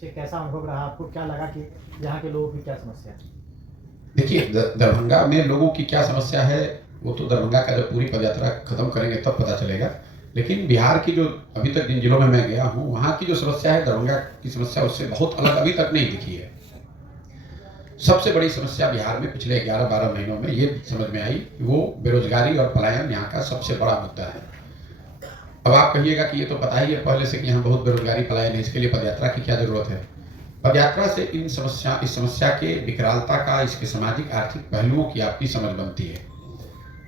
से कैसा अनुभव रहा? आपको क्या लगा कि यहाँ के लोगों की क्या समस्या है? देखिए, दरभंगा में लोगों की क्या समस्या है, वो तो दरभंगा का जब पूरी पदयात्रा खत्म करेंगे तब पता चलेगा। लेकिन बिहार की जो अभी तक जिन जिलों में मैं गया हूँ, वहाँ की जो समस्या है, दरभंगा की समस्या उससे बहुत अलग अभी तक नहीं दिखी है। सबसे बड़ी समस्या बिहार में पिछले 11-12 महीनों में ये समझ में आई कि वो बेरोजगारी और पलायन यहाँ का सबसे बड़ा मुद्दा है। अब आप कहिएगा कि ये तो पता ही है पहले से कि यहाँ बहुत बेरोजगारी पलायन है, इसके लिए पदयात्रा की क्या जरूरत है? पदयात्रा से इस समस्या के विकरालता का, इसके सामाजिक आर्थिक पहलुओं की आपकी समझ बनती है।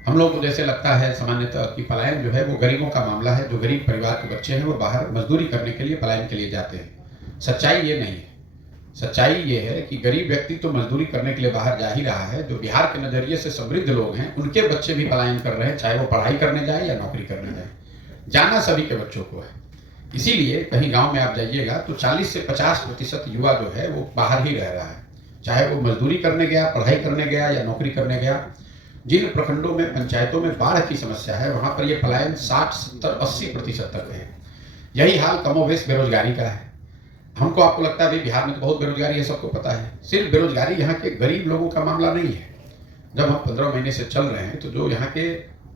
हम लोग को जैसे लगता है सामान्यतः कि पलायन जो है वो गरीबों का मामला है, जो गरीब परिवार के बच्चे हैं वो बाहर मजदूरी करने के लिए पलायन के लिए जाते हैं। सच्चाई ये नहीं है। सच्चाई ये है कि गरीब व्यक्ति तो मजदूरी करने के लिए बाहर जा ही रहा है, जो बिहार के नजरिए से समृद्ध लोग हैं उनके बच्चे भी पलायन कर रहे हैं, चाहे वो पढ़ाई करने जाए या नौकरी करने जाए। जाना सभी के बच्चों को है। इसीलिए कहीं गांव में आप जाइएगा तो 40 से 50% युवा जो है वो बाहर ही रह रहा है, चाहे वो मजदूरी करने गया, पढ़ाई करने गया या नौकरी करने गया। जिन प्रखंडों में, पंचायतों में बाढ़ की समस्या है, वहां पर ये पलायन 60, 70, 80% तक है। यही हाल कमोबेश बेरोजगारी का है। हमको आपको लगता है बिहार में तो बहुत बेरोजगारी है, सबको पता है। सिर्फ बेरोजगारी यहाँ के गरीब लोगों का मामला नहीं है। जब हम 15 महीने से चल रहे हैं तो जो यहाँ के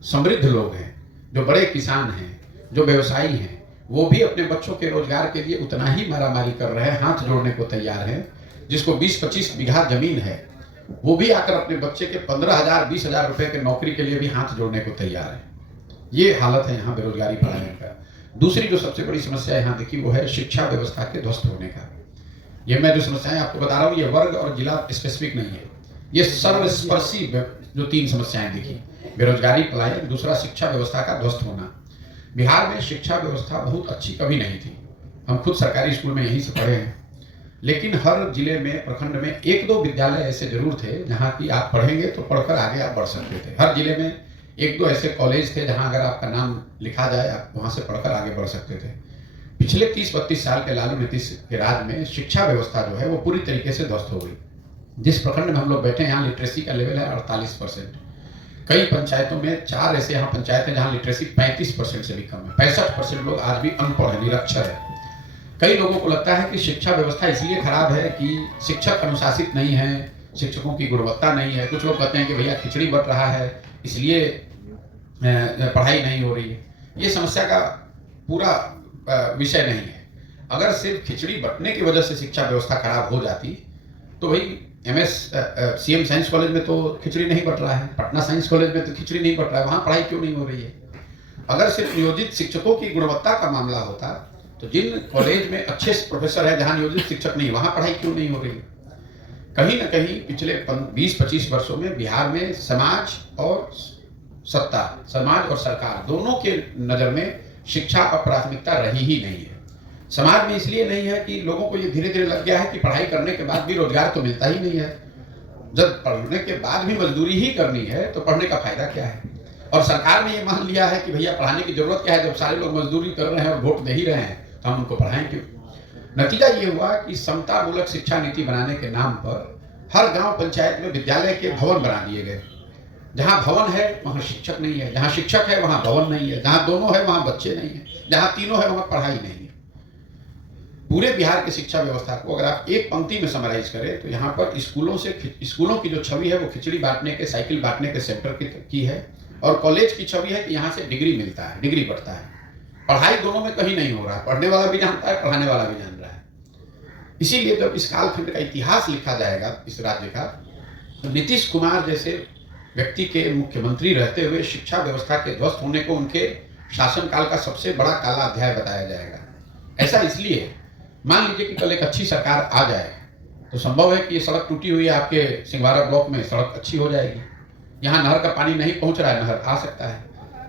समृद्ध लोग हैं, जो बड़े किसान हैं, जो व्यवसायी हैं, वो भी अपने बच्चों के रोजगार के लिए उतना ही मारामारी कर रहे हैं, हाथ जोड़ने को तैयार हैं। जिसको 20-25 बीघा जमीन है, वो भी आकर अपने बच्चे के 15,000, 20,000 रुपए के नौकरी के लिए भी हाथ जोड़ने को तैयार है। ये हालत है यहाँ बेरोजगारी पलायन का। दूसरी जो सबसे बड़ी समस्या यहाँ देखी वो है शिक्षा व्यवस्था के ध्वस्त होने का। ये मैं जो समस्याएं आपको बता रहा हूँ, ये वर्ग और जिला स्पेसिफिक नहीं है, ये सर्वस्पर्शी जो 3 समस्याएं दिखी, बेरोजगारी, पलायन, दूसरा शिक्षा व्यवस्था का ध्वस्त होना। बिहार में शिक्षा व्यवस्था बहुत अच्छी कभी नहीं थी। हम खुद सरकारी स्कूल में यहीं से पढ़े हैं, लेकिन हर जिले में, प्रखंड में 1-2 विद्यालय ऐसे जरूर थे जहाँ की आप पढ़ेंगे तो पढ़कर आगे आप बढ़ सकते थे। हर जिले में 1-2 ऐसे कॉलेज थे जहाँ अगर आपका नाम लिखा जाए आप वहाँ से पढ़कर आगे बढ़ सकते थे। पिछले 30-32 साल के लालू नीतीश के राज में शिक्षा व्यवस्था जो है वो पूरी तरीके से ध्वस्त हो गई। जिस प्रखंड में हम लोग बैठे हैं, यहाँ लिटरेसी का लेवल है 48%। कई पंचायतों में 4 ऐसे यहाँ पंचायत है जहाँ लिटरेसी 35% से भी कम है। 65% लोग आज भी अनपढ़ है, निरक्षर है। कई लोगों को लगता है कि शिक्षा व्यवस्था इसलिए खराब है कि शिक्षक अनुशासित नहीं है, शिक्षकों की गुणवत्ता नहीं है। कुछ लोग कहते हैं कि भैया खिचड़ी बट रहा है इसलिए पढ़ाई नहीं हो रही है। ये समस्या का पूरा विषय नहीं है। अगर सिर्फ खिचड़ी बटने की वजह से शिक्षा व्यवस्था खराब हो जाती तो भाई सीएम साइंस कॉलेज में तो खिचड़ी नहीं बट रहा है, पटना साइंस कॉलेज में तो खिचड़ी नहीं बट रहा है, वहाँ पढ़ाई क्यों नहीं हो रही है? अगर सिर्फ नियोजित शिक्षकों की गुणवत्ता का मामला होता तो जिन कॉलेज में अच्छे प्रोफेसर है, जहाँ नियोजित शिक्षक नहीं, वहाँ पढ़ाई क्यों नहीं हो रही? कहीं ना कहीं पिछले 20-25 वर्षों में बिहार में समाज और सत्ता, समाज और सरकार दोनों के नज़र में शिक्षा और प्राथमिकता रही ही नहीं है। समाज में इसलिए नहीं है कि लोगों को ये धीरे धीरे लग गया है कि पढ़ाई करने के बाद भी रोजगार तो मिलता ही नहीं है। जब पढ़ने के बाद भी मजदूरी ही करनी है तो पढ़ने का फायदा क्या है? और सरकार ने ये मान लिया है कि भैया पढ़ाने की जरूरत क्या है, जब सारे लोग मजदूरी कर रहे हैं और वोट दे ही रहे हैं तो हम उनको पढ़ाएं क्यों? नतीजा ये हुआ कि समता मूलक शिक्षा नीति बनाने के नाम पर हर गांव पंचायत में विद्यालय के भवन बना दिए गए। जहां भवन है वहां शिक्षक नहीं है, जहां शिक्षक है वहां भवन नहीं है, जहां दोनों है वहां बच्चे नहीं है, जहां तीनों है वहां पढ़ाई नहीं है। पूरे बिहार की शिक्षा व्यवस्था को अगर आप एक पंक्ति में समराइज करें तो यहाँ पर स्कूलों की जो छवि है वो खिचड़ी बांटने के, साइकिल बांटने के सेंटर की है, और कॉलेज की छवि है कि यहाँ से डिग्री मिलता है, डिग्री बढ़ता है। पढ़ाई दोनों में कहीं नहीं हो रहा है, पढ़ने वाला भी जानता है, पढ़ाने वाला भी जान रहा है। इसीलिए जब इस कालखंड का इतिहास लिखा जाएगा इस राज्य का, तो नीतीश कुमार जैसे व्यक्ति के मुख्यमंत्री रहते हुए शिक्षा व्यवस्था के ध्वस्त होने को उनके शासनकाल का सबसे बड़ा काला अध्याय बताया जाएगा। ऐसा इसलिए, मान लीजिए कि कल एक अच्छी सरकार आ जाए तो संभव है कि ये सड़क टूटी हुई है आपके सिंघवाड़ा ब्लॉक में, सड़क अच्छी हो जाएगी। यहाँ नहर का पानी नहीं पहुंच रहा है, नहर आ सकता है।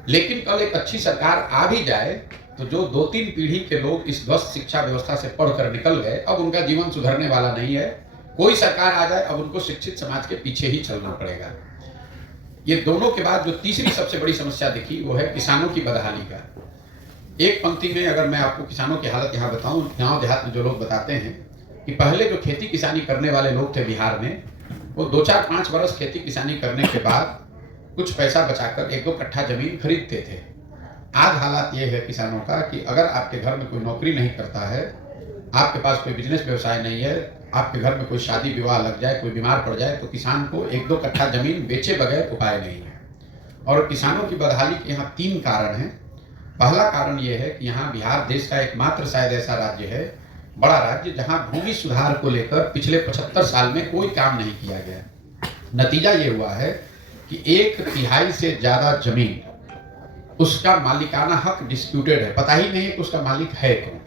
लेकिन कल एक अच्छी सरकार आ भी जाए तो जो 2-3 पीढ़ी के लोग इस ध्वस्त शिक्षा व्यवस्था से पढ़कर निकल गए, अब उनका जीवन सुधरने वाला नहीं है। कोई सरकार आ जाए अब उनको शिक्षित समाज के पीछे ही चलना पड़ेगा। ये दोनों के बाद जो तीसरी सबसे बड़ी समस्या दिखी वो है किसानों की बदहाली का। एक पंक्ति में अगर मैं आपको किसानों की हालत यहाँ बताऊं, गांव देहात में जो लोग बताते हैं कि पहले जो खेती किसानी करने वाले लोग थे बिहार में, वो 2-4-5 बरस खेती किसानी करने के बाद कुछ पैसा बचाकर 1-2 कट्ठा जमीन खरीदते थे। आज हालात ये है किसानों का कि अगर आपके घर में कोई नौकरी नहीं करता है आपके पास कोई बिजनेस व्यवसाय नहीं है, आपके घर में कोई शादी विवाह लग जाए, कोई बीमार पड़ जाए, तो किसान को 1-2 कट्ठा जमीन बेचे बगैर उपाय नहीं है। और किसानों की बदहाली के यहाँ 3 कारण हैं। पहला कारण ये है कि यहाँ बिहार देश का एकमात्र शायद ऐसा राज्य है, बड़ा राज्य, जहाँ भूमि सुधार को लेकर पिछले 75 साल में कोई काम नहीं किया गया। नतीजा ये हुआ है कि 1/3 से ज़्यादा जमीन उसका मालिकाना हक डिस्प्यूटेड है, पता ही नहीं है कि उसका मालिक है कौन।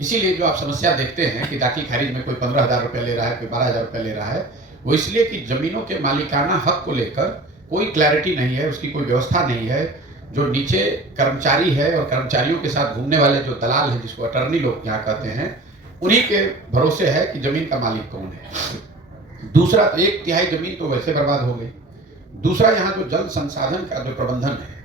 इसीलिए जो आप समस्या देखते हैं कि दाखिल खारिज में कोई 15,000 रुपये ले रहा है, कोई 12,000 रुपये ले रहा है, वो इसलिए कि जमीनों के मालिकाना हक को लेकर कोई क्लैरिटी नहीं है, उसकी कोई व्यवस्था नहीं है। जो नीचे कर्मचारी है और कर्मचारियों के साथ घूमने वाले जो दलाल हैं, जिसको अटर्नी लोग यहाँ कहते हैं, उन्हीं के भरोसे है कि जमीन का मालिक कौन है। दूसरा, 1/3 जमीन तो वैसे बर्बाद हो गई। दूसरा, यहाँ जो जल संसाधन का जो प्रबंधन है,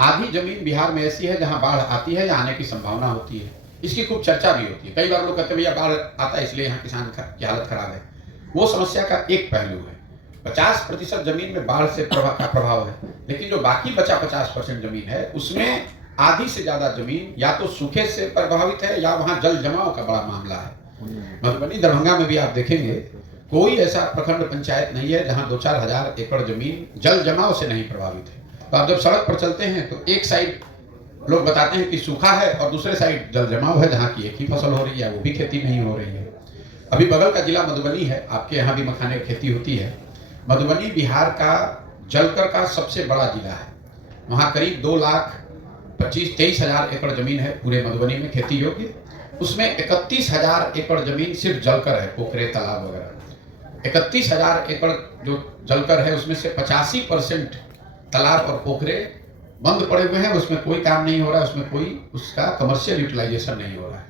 आधी जमीन बिहार में ऐसी है जहाँ बाढ़ आती है या आने की संभावना होती है। इसकी खूब चर्चा भी होती है। कई बार लोग कहते हैं भैया बाढ़ आता है इसलिए यहाँ किसान की हालत खराब है। वो समस्या का एक पहलू है। 50% जमीन में बाढ़ से प्रभाव है, लेकिन जो बाकी बचा 50% जमीन है, उसमें आधी से ज्यादा जमीन या तो सूखे से प्रभावित है या वहां जल जमाव का बड़ा मामला है। मधुबनी, दरभंगा में भी आप देखेंगे कोई ऐसा प्रखंड पंचायत नहीं है जहां 2-4 हजार एकड़ जमीन जल जमाव से नहीं प्रभावित है। तो आप जब सड़क पर चलते हैं तो एक साइड लोग बताते हैं कि सूखा है और दूसरे साइड जल जमाव है, जहाँ की एक ही फसल हो रही है, वो भी खेती नहीं हो रही है। अभी बगल का जिला मधुबनी है, आपके यहाँ भी मखाने की खेती होती है। मधुबनी बिहार का जलकर का सबसे बड़ा जिला है। वहाँ करीब 2,23,000 एकड़ जमीन है पूरे मधुबनी में खेती योग्य। उसमें 31,000 एकड़ जमीन सिर्फ जलकर है, पोखरे तालाब वगैरह। 31,000 एकड़ जो जलकर है, उसमें से 85% तालाब और पोखरे बंद पड़े हुए हैं, उसमें कोई काम नहीं हो रहा है, उसमें कोई उसका कमर्शियल यूटिलाइजेशन नहीं हो रहा है।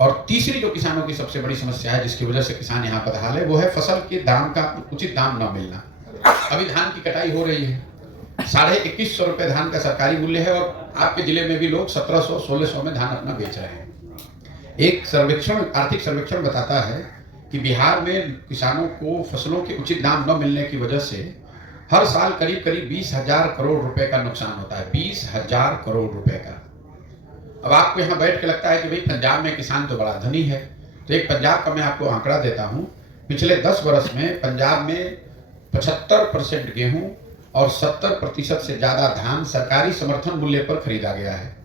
और तीसरी जो किसानों की सबसे बड़ी समस्या है, जिसकी वजह से किसान यहाँ बदहाल है, वो है फसल के दाम का उचित दाम न मिलना। अभी धान की कटाई हो रही है, 2150 रुपये धान का सरकारी मूल्य है, और आपके जिले में भी लोग 1700-1600 में धान अपना बेच रहे हैं। एक सर्वेक्षण, आर्थिक सर्वेक्षण बताता है कि बिहार में किसानों को फसलों के उचित दाम न मिलने की वजह से हर साल करीब 20,000 करोड़ रुपए का नुकसान होता है। 20,000 करोड़ रुपए का। अब आपको यहाँ बैठ के लगता है कि भाई पंजाब में किसान तो बड़ा धनी है, तो एक पंजाब का मैं आपको आंकड़ा देता हूँ। पिछले 10 वर्ष में पंजाब में 75% गेहूं और 70% से ज्यादा धान सरकारी समर्थन मूल्य पर खरीदा गया है।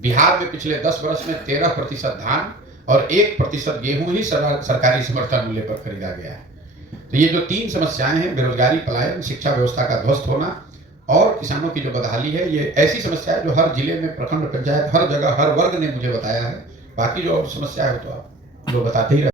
बिहार में पिछले 10 वर्ष में 13% धान और 1% गेहूं ही सरकारी समर्थन मूल्य पर खरीदा गया है। तो ये जो 3 समस्याएं हैं, बेरोजगारी, पलायन, शिक्षा व्यवस्था का ध्वस्त होना और किसानों की जो बदहाली है, ये ऐसी समस्या है जो हर जिले में, प्रखंड पंचायत, हर जगह, हर वर्ग ने मुझे बताया है। बाकी जो और समस्या है तो आप लोग बताते ही